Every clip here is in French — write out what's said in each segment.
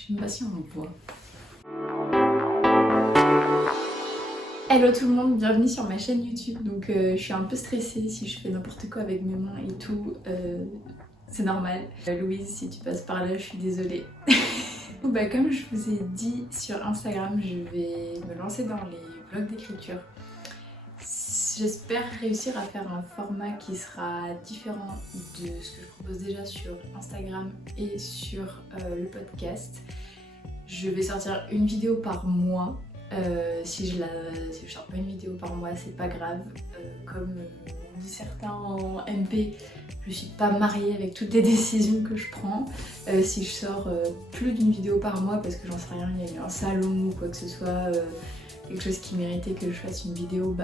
Je sais même pas si on me voit. Hello tout le monde, bienvenue sur ma chaîne YouTube. Donc je suis un peu stressée si je fais n'importe quoi avec mes mains et tout. C'est normal. Louise, si tu passes par là, je suis désolée. Comme je vous ai dit sur Instagram, je vais me lancer dans les vlogs d'écriture. J'espère réussir à faire un format qui sera différent de ce que je propose déjà sur Instagram et sur le podcast. Je vais sortir une vidéo par mois. Si je sors pas une vidéo par mois, c'est pas grave. Comme on dit certains en MP, je suis pas mariée avec toutes les décisions que je prends. Si je sors plus d'une vidéo par mois, parce que j'en sais rien, il y a eu un salon ou quoi que ce soit, quelque chose qui méritait que je fasse une vidéo,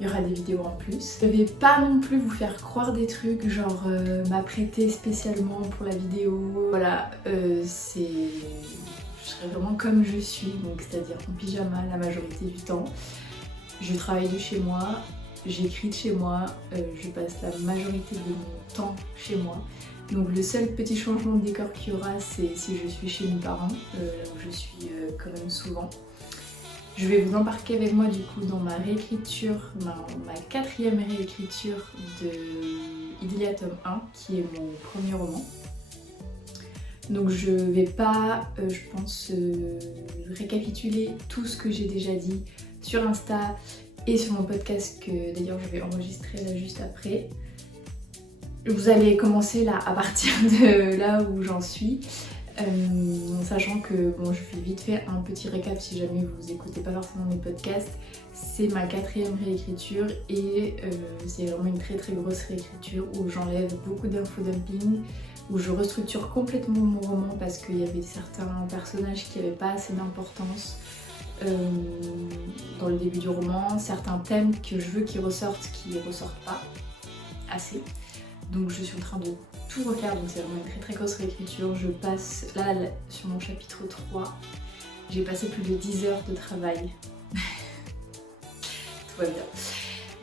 il y aura des vidéos en plus. Je vais pas non plus vous faire croire des trucs, genre m'apprêter spécialement pour la vidéo. Voilà, je serai vraiment comme je suis, donc c'est-à-dire en pyjama la majorité du temps. Je travaille de chez moi, j'écris de chez moi, je passe la majorité de mon temps chez moi. Donc le seul petit changement de décor qu'il y aura, c'est si je suis chez mes parents, où je suis quand même souvent. Je vais vous embarquer avec moi du coup dans ma réécriture, ma 4e réécriture de Idylia tome 1, qui est mon premier roman. Donc je vais pas, je pense, récapituler tout ce que j'ai déjà dit sur Insta et sur mon podcast que d'ailleurs je vais enregistrer là juste après. Vous allez commencer là à partir de là où j'en suis. Sachant que bon, je fais vite fait un petit récap si jamais vous écoutez pas forcément mes podcasts. C'est ma 4e réécriture et c'est vraiment une très grosse réécriture où j'enlève beaucoup d'infodumping, où je restructure complètement mon roman parce qu'il y avait certains personnages qui n'avaient pas assez d'importance dans le début du roman, certains thèmes que je veux qu'ils ressortent qui ne ressortent pas assez. Donc je suis en train de tout refaire, donc c'est vraiment une très grosse réécriture. Je passe là sur mon chapitre 3, j'ai passé plus de 10 heures de travail. Tout va bien.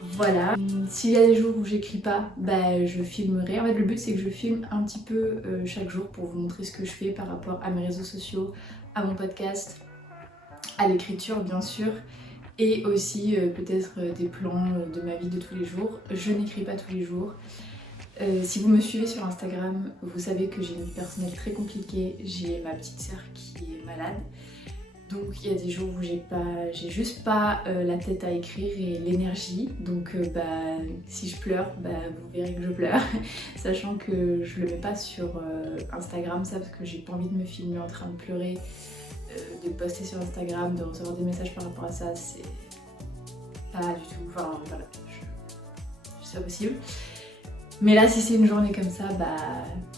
Voilà. S'il y a des jours où j'écris pas, je filmerai. En fait le but c'est que je filme un petit peu chaque jour pour vous montrer ce que je fais par rapport à mes réseaux sociaux, à mon podcast, à l'écriture bien sûr. Et aussi peut-être des plans de ma vie de tous les jours. Je n'écris pas tous les jours. Si vous me suivez sur Instagram, vous savez que j'ai une vie personnelle très compliquée. J'ai ma petite sœur qui est malade. Donc il y a des jours où j'ai juste pas la tête à écrire et l'énergie. Donc si je pleure, vous verrez que je pleure. Sachant que je le mets pas sur Instagram ça parce que j'ai pas envie de me filmer en train de pleurer, de poster sur Instagram, de recevoir des messages par rapport à ça. C'est pas du tout, enfin voilà, c'est pas possible. Mais là, si c'est une journée comme ça,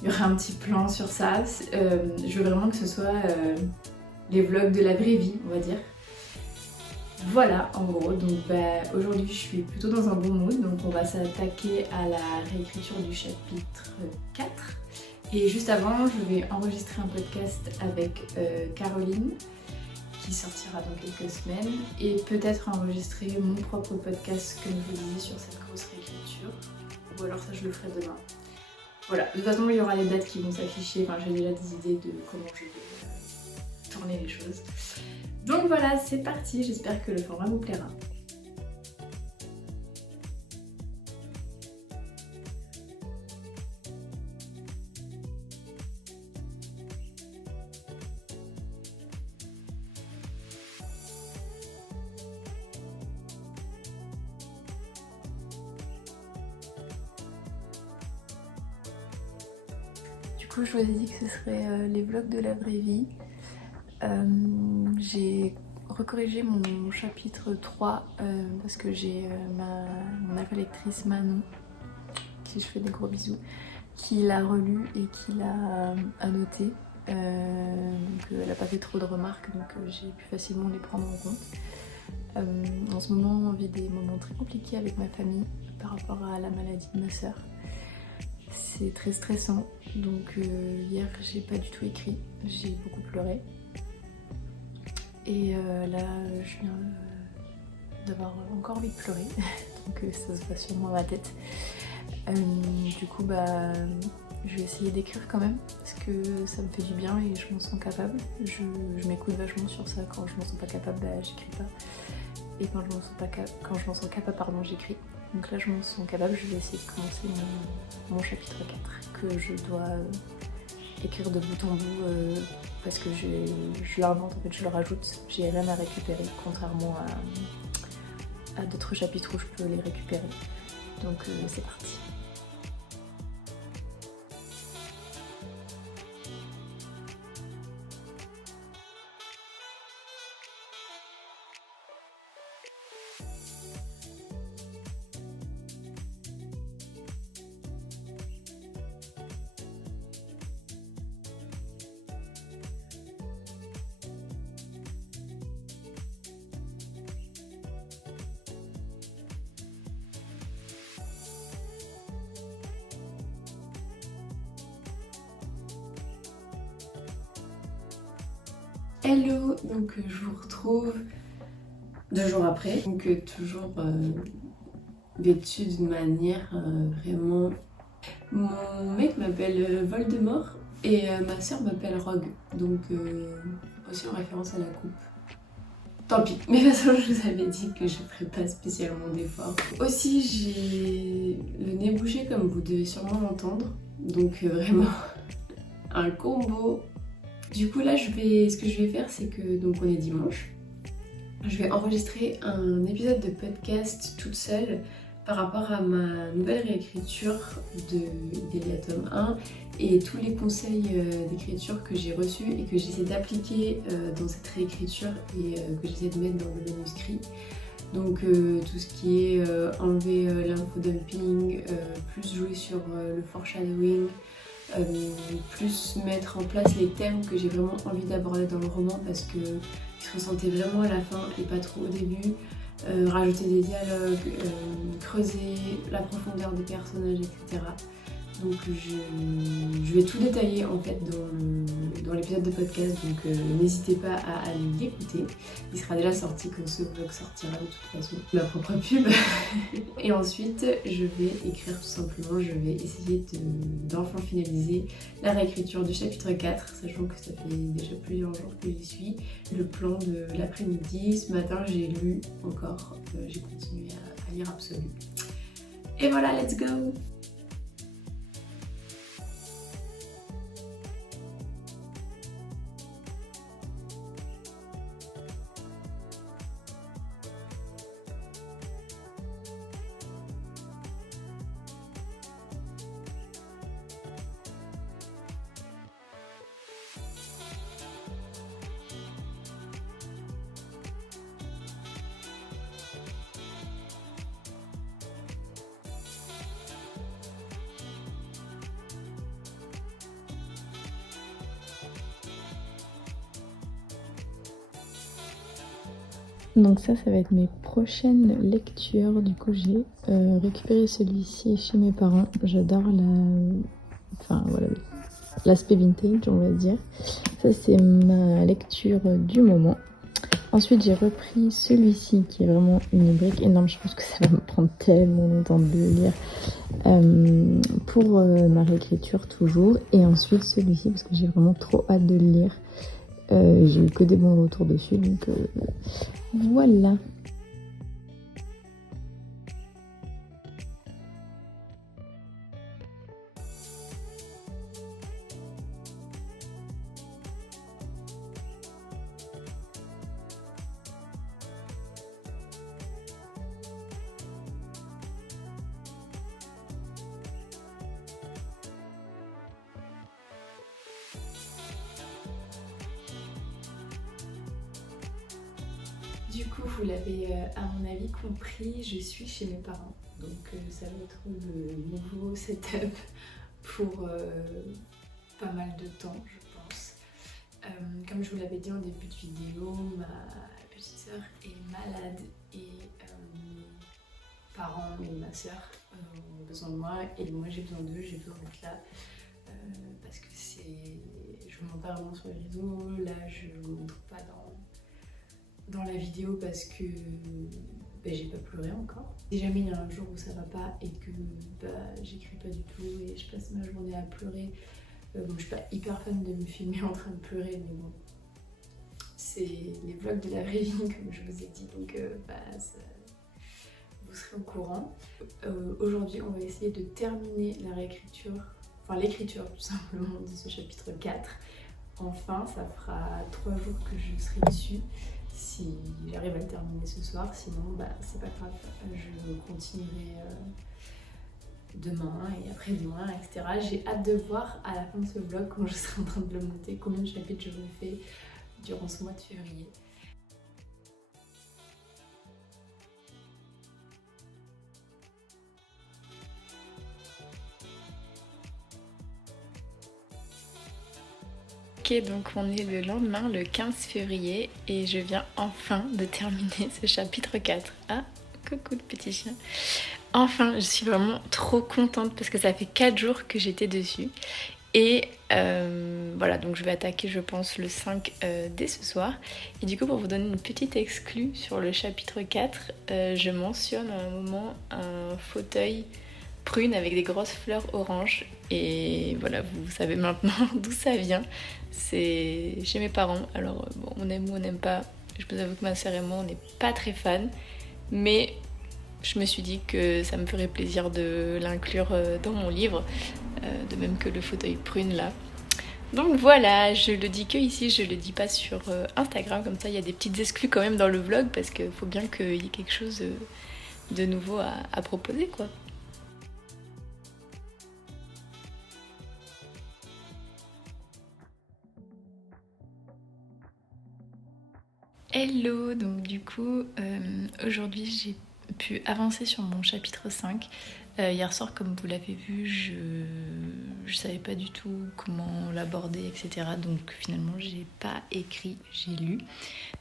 il y aura un petit plan sur ça. Je veux vraiment que ce soit les vlogs de la vraie vie, on va dire. Voilà, en gros. Donc aujourd'hui, je suis plutôt dans un bon mood. Donc on va s'attaquer à la réécriture du chapitre 4. Et juste avant, je vais enregistrer un podcast avec Caroline, qui sortira dans quelques semaines. Et peut-être enregistrer mon propre podcast, comme je vous disais, sur cette grosse réécriture. Ou alors ça je le ferai demain. Voilà, de toute façon il y aura les dates qui vont s'afficher, enfin j'ai déjà des idées de comment je vais tourner les choses. Donc voilà, c'est parti, j'espère que le format vous plaira. Je vous ai dit que ce serait les vlogs de la vraie vie. J'ai recorrigé mon chapitre 3 parce que j'ai mon alpha lectrice Manon, qui je fais des gros bisous, qui l'a relu et qui l'a annoté. Donc elle n'a pas fait trop de remarques, donc j'ai pu facilement les prendre en compte. En ce moment on vit des moments très compliqués avec ma famille par rapport à la maladie de ma sœur. C'est très stressant, donc hier j'ai pas du tout écrit, j'ai beaucoup pleuré. Et là je viens d'avoir encore envie de pleurer, donc ça se passe sûrement dans ma tête. Du coup je vais essayer d'écrire quand même parce que ça me fait du bien et je m'en sens capable. Je m'écoute vachement sur ça. Quand je m'en sens pas capable, bah, j'écris pas. Et quand je m'en sens capable, pardon, j'écris. Donc là je m'en sens capable, je vais essayer de commencer mon chapitre 4 que je dois écrire de bout en bout parce que je l'invente, en fait je le rajoute. J'ai rien à récupérer contrairement à d'autres chapitres où je peux les récupérer. Donc c'est parti. Hello, donc je vous retrouve 2 jours après, donc toujours vêtue d'une manière vraiment... Mon mec m'appelle Voldemort et ma soeur m'appelle Rogue, donc aussi en référence à la coupe. Tant pis, mais de toute façon je vous avais dit que je ferais pas spécialement d'efforts. Aussi j'ai le nez bouché comme vous devez sûrement l'entendre, donc vraiment un combo. Du coup là ce que je vais faire c'est que, donc on est dimanche, je vais enregistrer un épisode de podcast toute seule par rapport à ma nouvelle réécriture d'Elia tome 1 et tous les conseils d'écriture que j'ai reçus et que j'essaie d'appliquer dans cette réécriture et que j'essaie de mettre dans le manuscrit. Donc tout ce qui est enlever l'infodumping, plus jouer sur le foreshadowing, plus mettre en place les thèmes que j'ai vraiment envie d'aborder dans le roman parce qu'ils se ressentaient vraiment à la fin et pas trop au début. Rajouter des dialogues, creuser la profondeur des personnages, etc. Donc je vais tout détailler en fait dans l'épisode de podcast, donc n'hésitez pas à aller l'écouter. Il sera déjà sorti quand ce vlog sortira de toute façon, ma propre pub. Et ensuite je vais écrire tout simplement, je vais essayer d'enfin finaliser la réécriture du chapitre 4, sachant que ça fait déjà plusieurs jours que j'y suis. Le plan de l'après-midi, ce matin j'ai lu encore, j'ai continué à lire Absolu. Et voilà, let's go! Donc ça va être mes prochaines lectures. Du coup j'ai récupéré celui-ci chez mes parents. J'adore l'aspect vintage, on va dire. Ça c'est ma lecture du moment. Ensuite j'ai repris celui-ci qui est vraiment une brique énorme. Je pense que ça va me prendre tellement longtemps de le lire pour ma réécriture toujours. Et ensuite celui-ci parce que j'ai vraiment trop hâte de le lire. J'ai eu que des bons retours dessus, donc voilà. Du coup, vous l'avez à mon avis compris, je suis chez mes parents. Donc ça va être le nouveau setup pour pas mal de temps, je pense. Comme je vous l'avais dit en début de vidéo, ma petite sœur est malade et mes parents et ma sœur ont besoin de moi et moi j'ai besoin d'eux, j'ai besoin d'être là. Parce que je vous montre pas vraiment sur les réseaux, là je vous montre pas dans la vidéo parce que j'ai pas pleuré encore. Si jamais il y a un jour où ça va pas et que j'écris pas du tout et je passe ma journée à pleurer, bon, je suis pas hyper fan de me filmer en train de pleurer, mais bon, c'est les vlogs de la vraie vie comme je vous ai dit, donc vous serez au courant. Aujourd'hui on va essayer de terminer la réécriture, enfin l'écriture tout simplement de ce chapitre 4. Enfin, ça fera 3 jours que je serai dessus. Si j'arrive à le terminer ce soir, sinon c'est pas grave, je continuerai demain et après-demain, etc. J'ai hâte de voir à la fin de ce vlog, quand je serai en train de le monter, combien de chapitres je vous fais durant ce mois de février. Ok, donc on est le lendemain, le 15 février, et je viens enfin de terminer ce chapitre 4. Ah, coucou le petit chien. Enfin, je suis vraiment trop contente parce que ça fait 4 jours que j'étais dessus. Et voilà, donc je vais attaquer je pense le 5 dès ce soir. Et du coup, pour vous donner une petite exclue sur le chapitre 4, je mentionne à un moment un fauteuil prune avec des grosses fleurs oranges. Et voilà, vous savez maintenant d'où ça vient. C'est chez mes parents. Alors bon, on aime ou on n'aime pas. Je vous avoue que ma sœur et moi, on n'est pas très fans. Mais je me suis dit que ça me ferait plaisir de l'inclure dans mon livre. De même que le fauteuil prune là. Donc voilà, je le dis que ici, je le dis pas sur Instagram. Comme ça, il y a des petites exclus quand même dans le vlog. Parce qu'il faut bien qu'il y ait quelque chose de nouveau à proposer quoi. Hello, donc du coup aujourd'hui j'ai pu avancer sur mon chapitre 5. Hier soir, comme vous l'avez vu, je savais pas du tout comment l'aborder, etc. Donc finalement j'ai pas écrit, j'ai lu.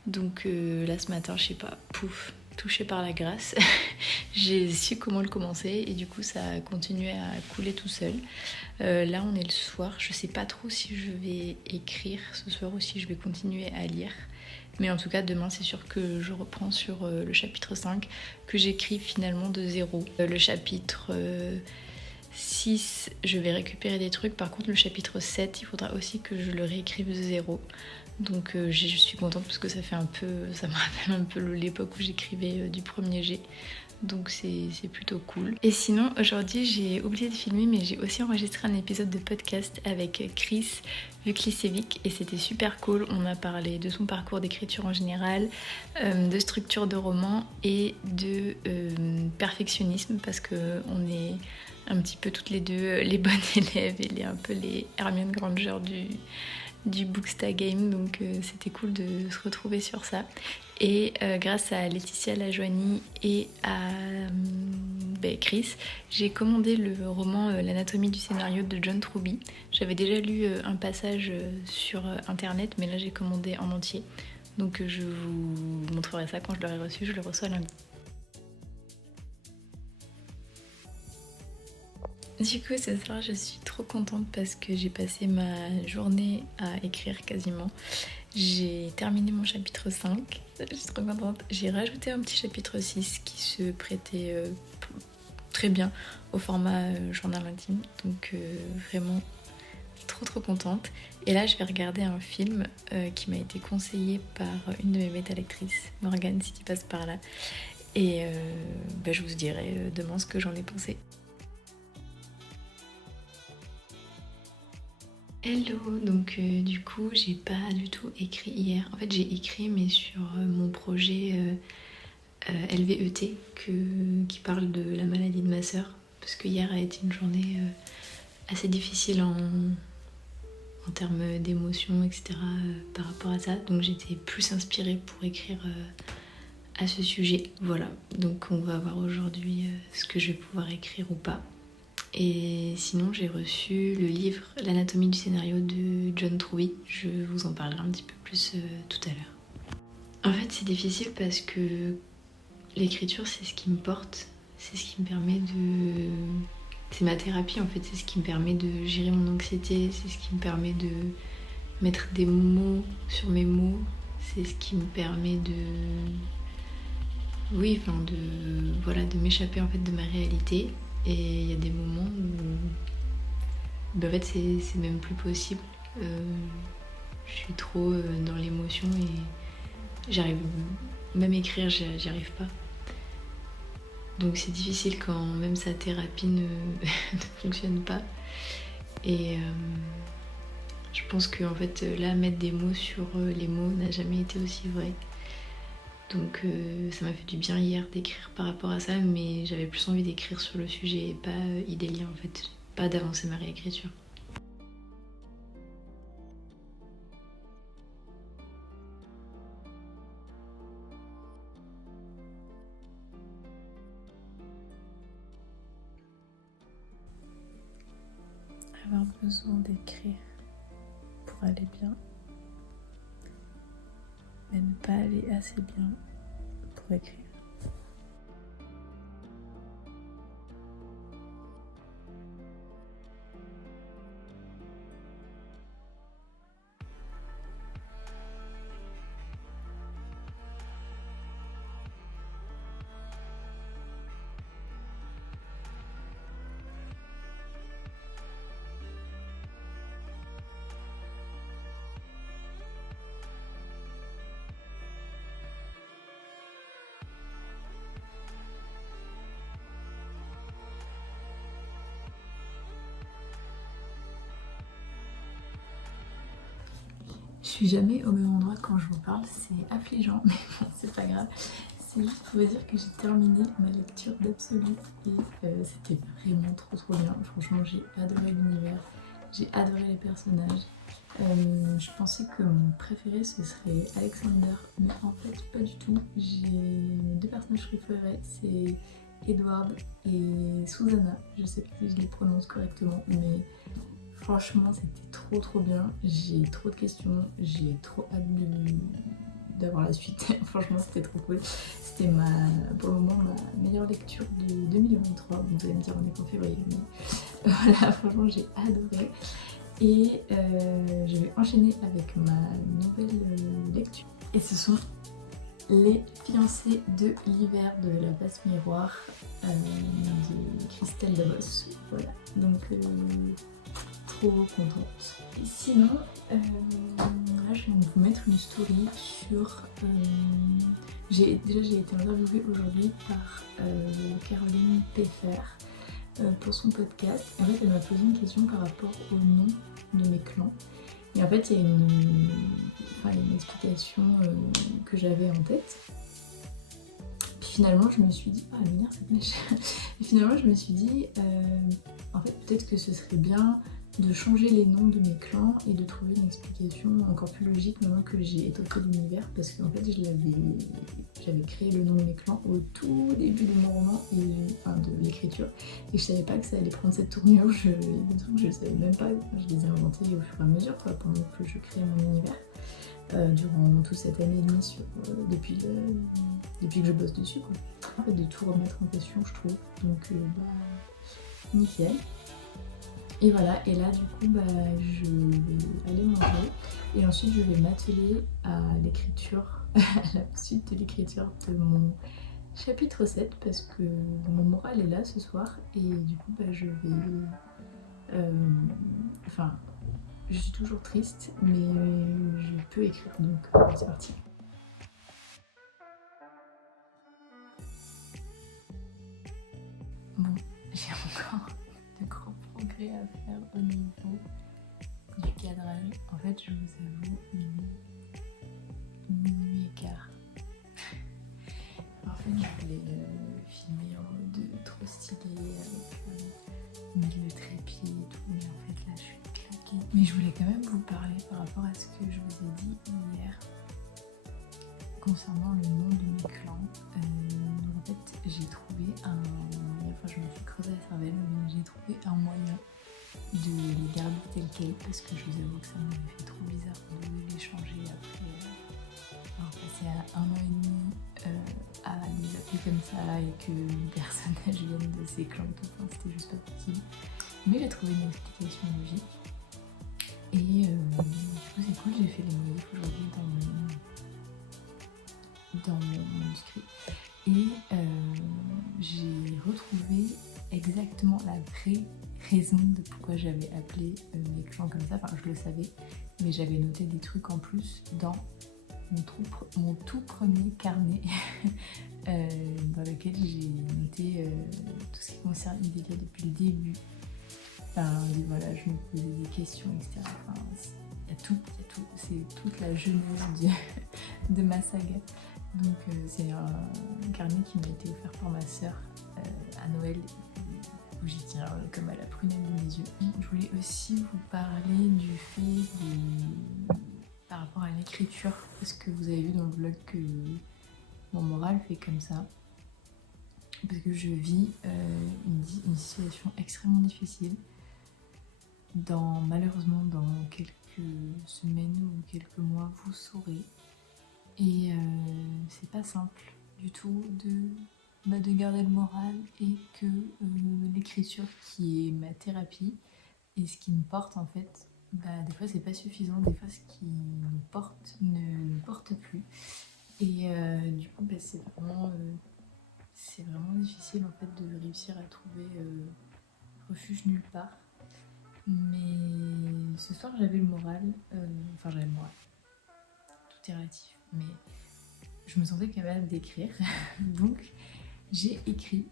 Donc là ce matin, je sais pas, pouf, touchée par la grâce, j'ai su comment le commencer et du coup ça a continué à couler tout seul. Là on est le soir, je sais pas trop si je vais écrire ce soir ou si je vais continuer à lire. Mais en tout cas, demain, c'est sûr que je reprends sur le chapitre 5, que j'écris finalement de zéro. Le chapitre 6, je vais récupérer des trucs. Par contre, le chapitre 7, il faudra aussi que je le réécrive de zéro. Donc je suis contente parce que ça me rappelle un peu l'époque où j'écrivais du premier jet. Donc c'est plutôt cool. Et sinon, aujourd'hui, j'ai oublié de filmer, mais j'ai aussi enregistré un épisode de podcast avec Chris Vuklicevic et c'était super cool. On a parlé de son parcours d'écriture en général, de structure de roman et de perfectionnisme parce qu'on est un petit peu toutes les deux les bonnes élèves et un peu les Hermione Granger du Booksta Game, donc c'était cool de se retrouver sur ça. Et grâce à Laetitia Lajoigny et à Chris, j'ai commandé le roman L'anatomie du scénario de John Truby. J'avais déjà lu un passage sur internet, mais là j'ai commandé en entier. Donc je vous montrerai ça quand je l'aurai reçu, je le reçois lundi. Du coup, ce soir, je suis trop contente parce que j'ai passé ma journée à écrire quasiment. J'ai terminé mon chapitre 5, je suis trop contente. J'ai rajouté un petit chapitre 6 qui se prêtait très bien au format journal intime. Donc vraiment trop contente. Et là, je vais regarder un film qui m'a été conseillé par une de mes bêta-lectrices, Morgane, si tu passes par là. Et je vous dirai demain ce que j'en ai pensé. Hello, donc du coup j'ai pas du tout écrit hier. En fait j'ai écrit mais sur mon projet LVET qui parle de la maladie de ma sœur. Parce que hier a été une journée assez difficile en termes d'émotions, etc. Par rapport à ça. Donc j'étais plus inspirée pour écrire à ce sujet. Voilà, donc on va voir aujourd'hui ce que je vais pouvoir écrire ou pas. Et sinon, j'ai reçu le livre L'anatomie du scénario de John Truby. Je vous en parlerai un petit peu plus tout à l'heure. En fait, c'est difficile parce que l'écriture, c'est ce qui me porte. C'est ce qui me permet de... C'est ma thérapie, en fait. C'est ce qui me permet de gérer mon anxiété. C'est ce qui me permet de mettre des mots sur mes mots. C'est ce qui me permet Oui, enfin de m'échapper en fait de ma réalité. Et il y a des moments où en fait c'est même plus possible. Je suis trop dans l'émotion et j'arrive même écrire, j'y arrive pas. Donc c'est difficile quand même sa thérapie ne, ne fonctionne pas. Et je pense que en fait là mettre des mots sur les mots n'a jamais été aussi vrai. Donc ça m'a fait du bien hier d'écrire par rapport à ça, mais j'avais plus envie d'écrire sur le sujet et pas Idélia en fait, pas d'avancer ma réécriture. Avoir besoin d'écrire pour aller bien, mais ne pas aller assez bien pour écrire. Je suis jamais au même endroit quand je vous parle, c'est affligeant, mais bon, c'est pas grave. C'est juste pour vous dire que j'ai terminé ma lecture d'Absolu et c'était vraiment trop bien. Franchement, j'ai adoré l'univers, j'ai adoré les personnages. Je pensais que mon préféré ce serait Alexander, mais en fait pas du tout. J'ai mes deux personnages préférés, c'est Edward et Susanna. Je sais pas si je les prononce correctement, mais franchement c'était trop bien. J'ai trop de questions, j'ai trop hâte d'avoir la suite. Franchement c'était trop cool. C'était pour le moment ma meilleure lecture de 2023. Vous allez me dire on est qu'en février, mais voilà, franchement j'ai adoré. Et je vais enchaîner avec ma nouvelle lecture. Et ce sont Les fiancés de l'hiver de la Passe Miroir de Christelle Davos. Voilà, donc trop contente. Et sinon, là je vais vous mettre une story sur... j'ai été interviewée aujourd'hui par Caroline Peffer pour son podcast. En fait, elle m'a posé une question par rapport au nom de mes clans. Et en fait, il y a une explication que j'avais en tête. Puis finalement, je me suis dit, ah, elle m'énerve cette mèche. Et finalement, je me suis dit, en fait, peut-être que ce serait bien de changer les noms de mes clans et de trouver une explication encore plus logique maintenant que j'ai étoffé l'univers, parce qu'en fait j'avais créé le nom de mes clans au tout début de mon roman, enfin de l'écriture, et je savais pas que ça allait prendre cette tournure. Des trucs que je savais même pas, je les ai inventés au fur et à mesure quoi, pendant que je créais mon univers durant toute cette année et demie depuis que je bosse dessus quoi. En fait, de tout remettre en question je trouve, donc nickel. Et voilà, et là du coup je vais aller manger et ensuite je vais m'atteler à l'écriture, à la suite de l'écriture de mon chapitre 7 parce que mon moral est là ce soir et du coup je vais... Enfin, je suis toujours triste mais je peux écrire donc c'est parti. Bon, j'ai encore de gros progrès à faire au niveau du cadrage. En fait, je vous avoue, minuit et quart. En fait, je voulais filmer en mode trop stylé avec mettre le trépied et tout, mais en fait là, je suis claquée. Mais je voulais quand même vous parler par rapport à ce que je vous ai dit hier concernant le nom de mes clans. En fait, j'ai trouvé je me suis creusé la cervelle, mais j'ai trouvé un moyen de les garder tels quels parce que je vous avoue que ça m'avait fait trop bizarre de les changer après avoir passé 1 an et demi à les appeler comme ça et que les personnages viennent de ces clans tout, enfin, c'était juste pas possible. Mais j'ai trouvé une explication logique et du coup c'est cool, j'ai fait les modifs aujourd'hui dans mon manuscrit. Et j'ai retrouvé exactement la vraie raison de pourquoi j'avais appelé mes clients comme ça. Enfin, je le savais, mais j'avais noté des trucs en plus dans mon tout premier carnet dans lequel j'ai noté tout ce qui concerne Idélia depuis le début. Enfin, voilà, je me posais des questions, etc. Enfin, il y a tout. C'est toute la genèse de ma saga. Donc c'est un carnet qui m'a été offert par ma sœur à Noël, où j'y tiens comme à la prunelle de mes yeux. Je voulais aussi vous parler du fait par rapport à l'écriture, parce que vous avez vu dans le vlog que mon moral fait comme ça, parce que je vis une situation extrêmement difficile. Malheureusement, dans quelques semaines ou quelques mois, vous saurez. Et c'est pas simple du tout de garder le moral, et que l'écriture qui est ma thérapie et ce qui me porte en fait, des fois c'est pas suffisant, des fois ce qui me porte ne porte plus. Et du coup c'est vraiment difficile en fait de réussir à trouver refuge nulle part. Mais ce soir j'avais le moral, j'avais le moral, tout est relatif, mais je me sentais capable d'écrire, donc j'ai écrit.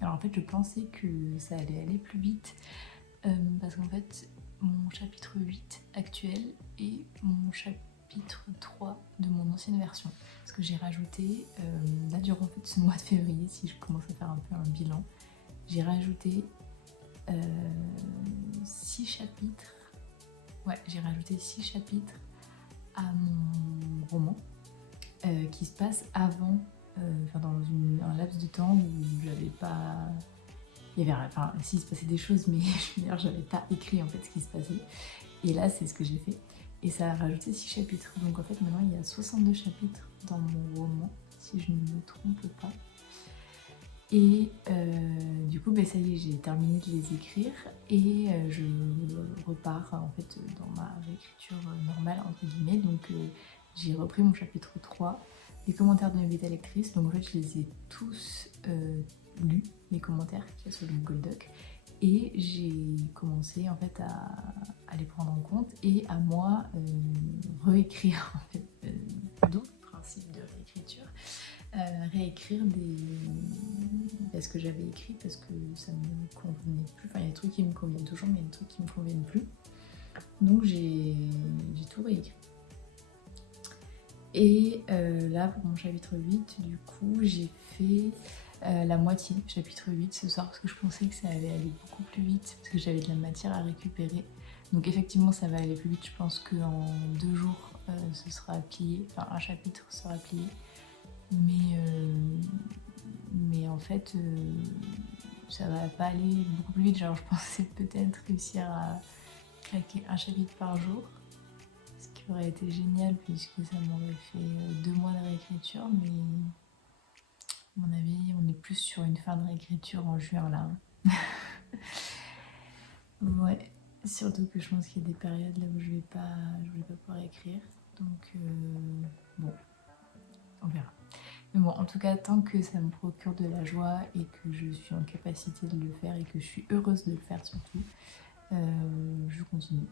Alors en fait je pensais que ça allait aller plus vite, parce qu'en fait mon chapitre 8 actuel est mon chapitre 3 de mon ancienne version, parce que j'ai rajouté, là durant en fait, ce mois de février, si je commence à faire un peu un bilan, j'ai rajouté 6 chapitres, j'ai rajouté 6 chapitres à mon roman, qui se passe avant, dans un laps de temps où j'avais pas... si, il se passait des choses, mais j'avais pas écrit en fait ce qui se passait. Et là, c'est ce que j'ai fait. Et ça a rajouté 6 chapitres. Donc en fait, maintenant, il y a 62 chapitres dans mon roman, si je ne me trompe pas. Et du coup, ça y est, j'ai terminé de les écrire, et je repars en fait dans ma réécriture normale, entre guillemets. Donc j'ai repris mon chapitre 3, les commentaires de mes bêta lectrices. Donc en fait, je les ai tous lus, les commentaires qu'il y a sur le Google Doc. Et j'ai commencé en fait à les prendre en compte, et à moi réécrire en fait, d'où le principe de réécriture. Réécrire ce que j'avais écrit, parce que ça ne me convenait plus. Enfin, il y a des trucs qui me conviennent toujours, mais il y a des trucs qui me conviennent plus. Donc j'ai tout réécrit. Et là, pour mon chapitre 8, du coup, j'ai fait la moitié du chapitre 8 ce soir, parce que je pensais que ça allait aller beaucoup plus vite, parce que j'avais de la matière à récupérer. Donc effectivement, ça va aller plus vite. Je pense qu'en 2 jours, ce sera plié. Enfin, un chapitre sera plié. Mais en fait, ça va pas aller beaucoup plus vite. Genre, je pensais peut-être réussir à claquer un chapitre par jour, ce qui aurait été génial, puisque ça m'aurait fait 2 mois de réécriture. Mais à mon avis, on est plus sur une fin de réécriture en juin là. Ouais, surtout que je pense qu'il y a des périodes là où je vais pas pouvoir écrire. Donc bon, on verra. Mais bon, en tout cas, tant que ça me procure de la joie, et que je suis en capacité de le faire, et que je suis heureuse de le faire surtout, je continue.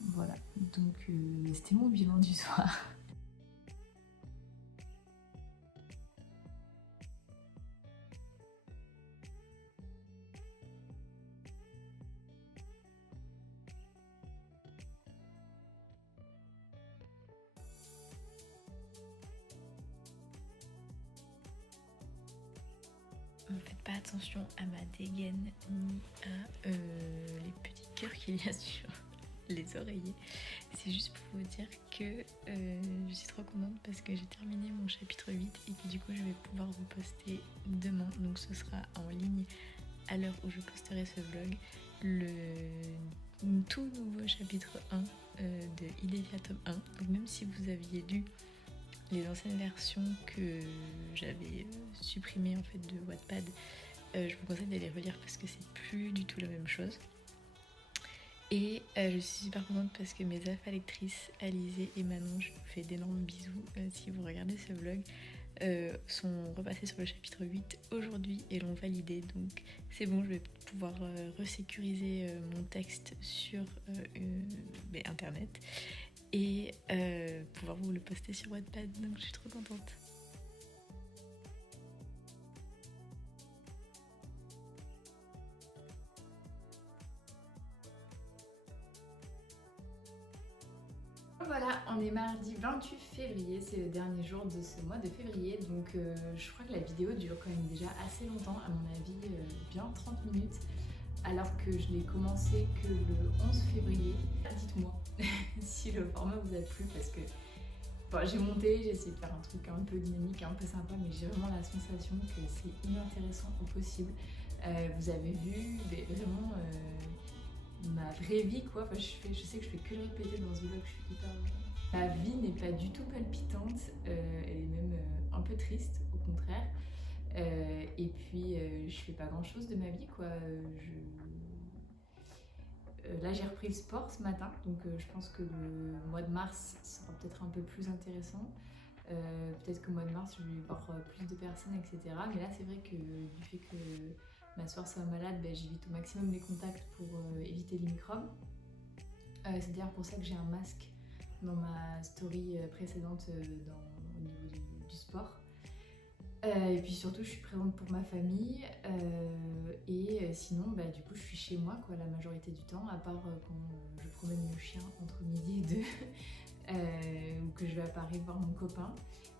Voilà, donc c'était mon bilan du soir. Ne faites pas attention à ma dégaine ni à les petits cœurs qu'il y a sur les oreillers. C'est juste pour vous dire que je suis trop contente, parce que j'ai terminé mon chapitre 8, et que du coup je vais pouvoir vous poster demain. Donc ce sera en ligne à l'heure où je posterai ce vlog, le tout nouveau chapitre 1 de Idélia tome 1. Donc même si vous aviez lu les anciennes versions que j'avais supprimées en fait de Wattpad, je vous conseille d'aller relire, parce que c'est plus du tout la même chose. Et je suis super contente, parce que mes alpha lectrices, Alizé et Manon, je vous fais d'énormes bisous si vous regardez ce vlog. sont repassés sur le chapitre 8 aujourd'hui et l'ont validé. Donc c'est bon, je vais pouvoir resécuriser mon texte sur internet et pouvoir vous le poster sur Wattpad. Donc je suis trop contente. Voilà, on est mardi 28 février, c'est le dernier jour de ce mois de février, donc je crois que la vidéo dure quand même déjà assez longtemps, à mon avis bien 30 minutes, alors que je l'ai commencé que le 11 février. Dites-moi si le format vous a plu, parce que bon, j'ai monté, j'ai essayé de faire un truc un peu dynamique, un peu sympa, mais j'ai vraiment la sensation que c'est inintéressant au possible. Vous avez vu vraiment ma vraie vie quoi, enfin, je sais que je fais que le répéter dans ce vlog, je suis hyper... Ma vie n'est pas du tout palpitante, elle est même un peu triste au contraire. Et puis je fais pas grand chose de ma vie quoi. Là j'ai repris le sport ce matin, donc je pense que le mois de mars sera peut-être un peu plus intéressant. Peut-être qu'au mois de mars je vais voir plus de personnes, etc. Mais là c'est vrai que du fait que ma soeur soit malade, j'évite au maximum les contacts pour éviter les microbes. C'est d'ailleurs pour ça que j'ai un masque dans ma story précédente au niveau du sport. Et puis surtout je suis présente pour ma famille et sinon du coup je suis chez moi quoi la majorité du temps, à part quand je promène mon chien entre midi et 2 ou que je vais à Paris voir mon copain.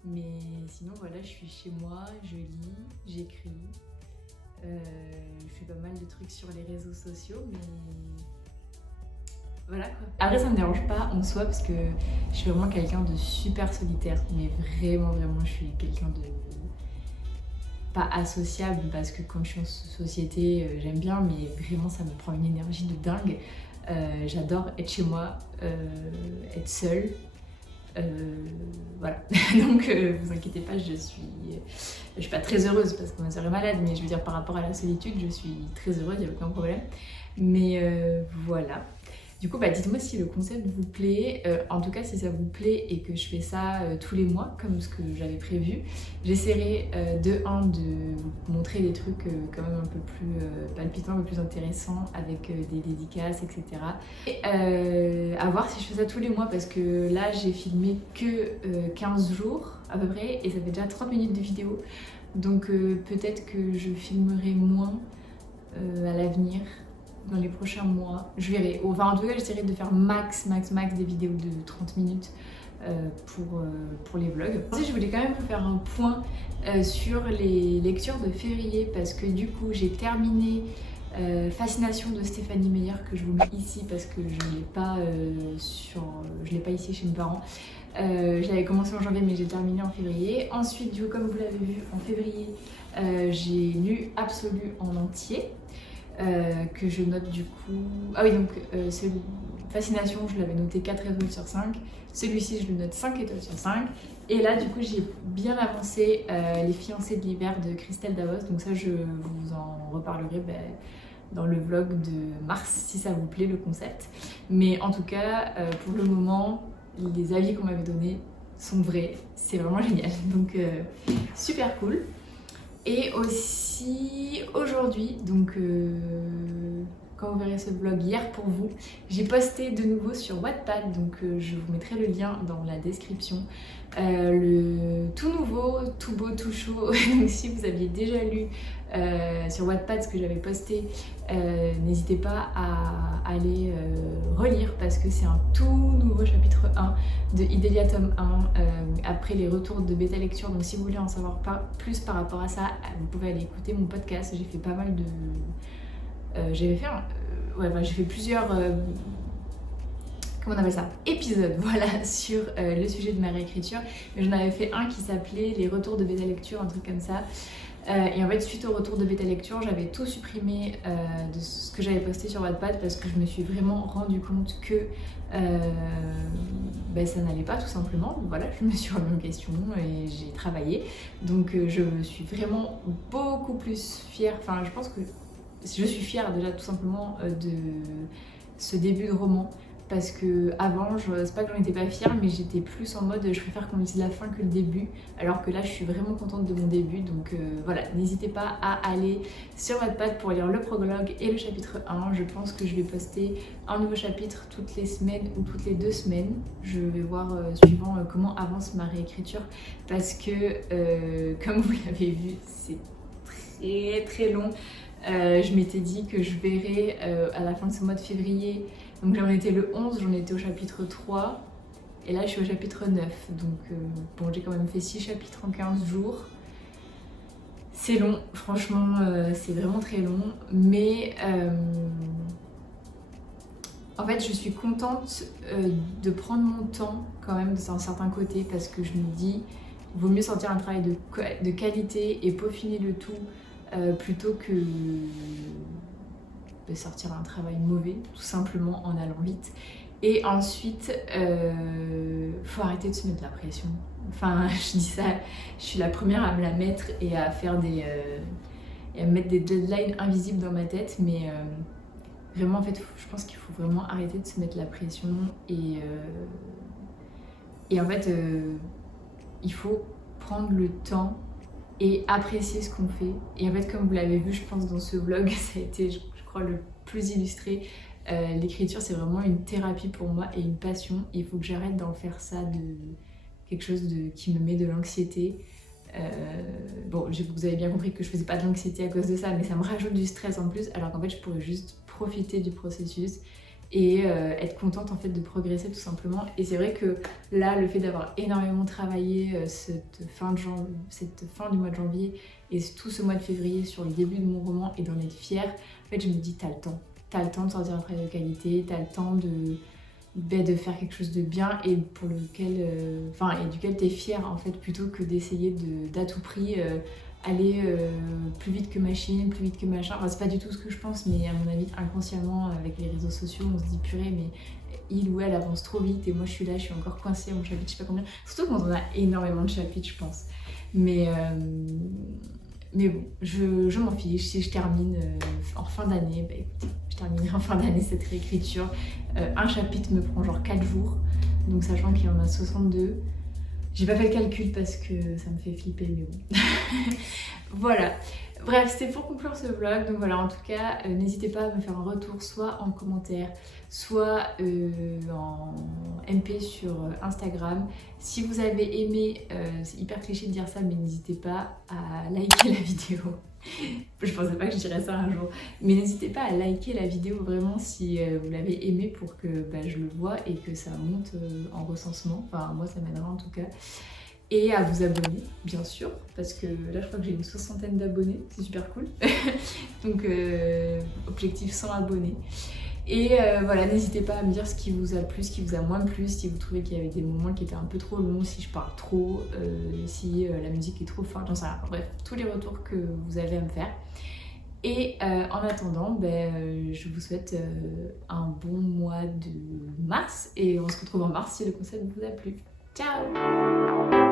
Mais sinon voilà, je suis chez moi, je lis, j'écris. Je fais pas mal de trucs sur les réseaux sociaux, mais voilà quoi. Après ça me dérange pas en soi parce que je suis vraiment quelqu'un de super solitaire, mais vraiment je suis quelqu'un de pas associable, parce que quand je suis en société j'aime bien, mais vraiment ça me prend une énergie de dingue. J'adore être chez moi, être seule. Voilà, donc vous inquiétez pas, je suis pas très heureuse parce que ma soeur est malade, mais je veux dire par rapport à la solitude, je suis très heureuse, il n'y a aucun problème. Mais voilà. Du coup, dites-moi si le concept vous plaît. En tout cas, si ça vous plaît et que je fais ça tous les mois, comme ce que j'avais prévu, j'essaierai de vous montrer des trucs quand même un peu plus palpitants, un peu plus intéressants, avec des dédicaces, etc. Et à voir si je fais ça tous les mois, parce que là, j'ai filmé que 15 jours à peu près, et ça fait déjà 30 minutes de vidéo. Donc peut-être que je filmerai moins à l'avenir, dans les prochains mois, je verrai. Enfin en tout cas j'essaierai de faire max des vidéos de 30 minutes pour les vlogs. Ensuite je voulais quand même vous faire un point sur les lectures de février, parce que du coup j'ai terminé Fascination de Stéphanie Meyer, que je vous mets ici parce que je ne l'ai pas ici chez mes parents. Je l'avais commencé en janvier mais j'ai terminé en février. Ensuite du coup, comme vous l'avez vu, en février j'ai lu Absolu en entier. Que je note du coup... Ah oui, donc Fascination, je l'avais noté 4 étoiles sur 5. Celui-ci, je le note 5 étoiles sur 5. Et là, du coup, j'ai bien avancé Les fiancés de l'hiver de Christelle Davos. Donc ça, je vous en reparlerai dans le vlog de mars, si ça vous plaît, le concept. Mais en tout cas, pour le moment, les avis qu'on m'avait donnés sont vrais. C'est vraiment génial. Donc, super cool. Et aussi aujourd'hui, donc quand vous verrez ce vlog hier pour vous, j'ai posté de nouveau sur Wattpad, donc je vous mettrai le lien dans la description. Le tout nouveau, tout beau, tout chaud, donc si vous aviez déjà lu sur Wattpad ce que j'avais posté, n'hésitez pas à aller relire, parce que c'est un tout nouveau chapitre 1 de Idélia tome 1, après les retours de bêta lecture. Donc si vous voulez en savoir plus par rapport à ça, vous pouvez aller écouter mon podcast. J'ai fait pas mal de... j'ai fait plusieurs... comment on appelle ça, épisode, voilà, sur le sujet de ma réécriture. Mais j'en avais fait un qui s'appelait les retours de bêta lecture, un truc comme ça. Et en fait, suite au retour de bêta lecture, j'avais tout supprimé de ce que j'avais posté sur Wattpad, parce que je me suis vraiment rendu compte que ça n'allait pas, tout simplement. Donc voilà, je me suis remis en question et j'ai travaillé. Donc je suis vraiment beaucoup plus fière, enfin je pense que je suis fière déjà tout simplement de ce début de roman, parce que avant, c'est pas que j'en étais pas fière, mais j'étais plus en mode je préfère qu'on me dise la fin que le début, alors que là je suis vraiment contente de mon début. Donc voilà, n'hésitez pas à aller sur Wattpad pour lire le prologue et le chapitre 1. Je pense que je vais poster un nouveau chapitre toutes les semaines ou toutes les 2 semaines. Je vais voir suivant comment avance ma réécriture, parce que comme vous l'avez vu, c'est très très long. Je m'étais dit que je verrais à la fin de ce mois de février. Donc j'en étais le 11, j'en étais au chapitre 3 et là je suis au chapitre 9. Donc bon, j'ai quand même fait 6 chapitres en 15 jours. C'est long, franchement c'est vraiment très long, mais en fait je suis contente de prendre mon temps quand même d'un certain côté, parce que je me dis vaut mieux sortir un travail de qualité et peaufiner le tout plutôt que de sortir un travail mauvais, tout simplement en allant vite. Et ensuite, faut arrêter de se mettre la pression. Enfin, je dis ça, je suis la première à me la mettre et à faire et à me mettre des deadlines invisibles dans ma tête, mais vraiment, en fait, je pense qu'il faut vraiment arrêter de se mettre la pression et en fait, il faut prendre le temps et apprécier ce qu'on fait. Et en fait, comme vous l'avez vu, je pense, dans ce vlog, ça a été, je crois, le plus illustré. L'écriture, c'est vraiment une thérapie pour moi et une passion. Il faut que j'arrête d'en faire ça de quelque chose qui me met de l'anxiété. Bon, vous avez bien compris que je faisais pas de l'anxiété à cause de ça, mais ça me rajoute du stress en plus, alors qu'en fait, je pourrais juste profiter du processus et être contente en fait de progresser tout simplement. Et c'est vrai que là, le fait d'avoir énormément travaillé cette fin du mois de janvier et tout ce mois de février sur le début de mon roman et d'en être fière, en fait je me dis t'as le temps de sortir un travail de qualité, t'as le temps de faire quelque chose de bien et pour lequel et duquel t'es fière en fait, plutôt que d'essayer d'à tout prix aller plus vite que machine, plus vite que machin. Enfin, c'est pas du tout ce que je pense, mais à mon avis, inconsciemment, avec les réseaux sociaux, on se dit purée, mais il ou elle avance trop vite et moi je suis encore coincée à mon chapitre, je sais pas combien. Surtout quand on a énormément de chapitres, je pense. Mais bon, je m'en fiche. Si je termine en fin d'année, bah écoutez, je terminerai en fin d'année cette réécriture. Un chapitre me prend genre 4 jours, donc sachant qu'il y en a 62. J'ai pas fait le calcul parce que ça me fait flipper, mais bon. Voilà. Bref, c'était pour conclure ce vlog. Donc voilà, en tout cas, n'hésitez pas à me faire un retour, soit en commentaire, soit en MP sur Instagram. Si vous avez aimé, c'est hyper cliché de dire ça, mais n'hésitez pas à liker la vidéo. Je pensais pas que je dirais ça un jour, mais n'hésitez pas à liker la vidéo vraiment si vous l'avez aimé, pour que je le vois et que ça monte en recensement. Enfin, moi ça m'aidera en tout cas. Et à vous abonner, bien sûr, parce que là je crois que j'ai une 60aine d'abonnés, c'est super cool. Donc objectif 100 abonnés. Et voilà, n'hésitez pas à me dire ce qui vous a plu, ce qui vous a moins plu, si vous trouvez qu'il y avait des moments qui étaient un peu trop longs, si je parle trop, si la musique est trop forte, j'en sais rien. Bref, tous les retours que vous avez à me faire. Et en attendant, je vous souhaite un bon mois de mars et on se retrouve en mars si le concept vous a plu. Ciao!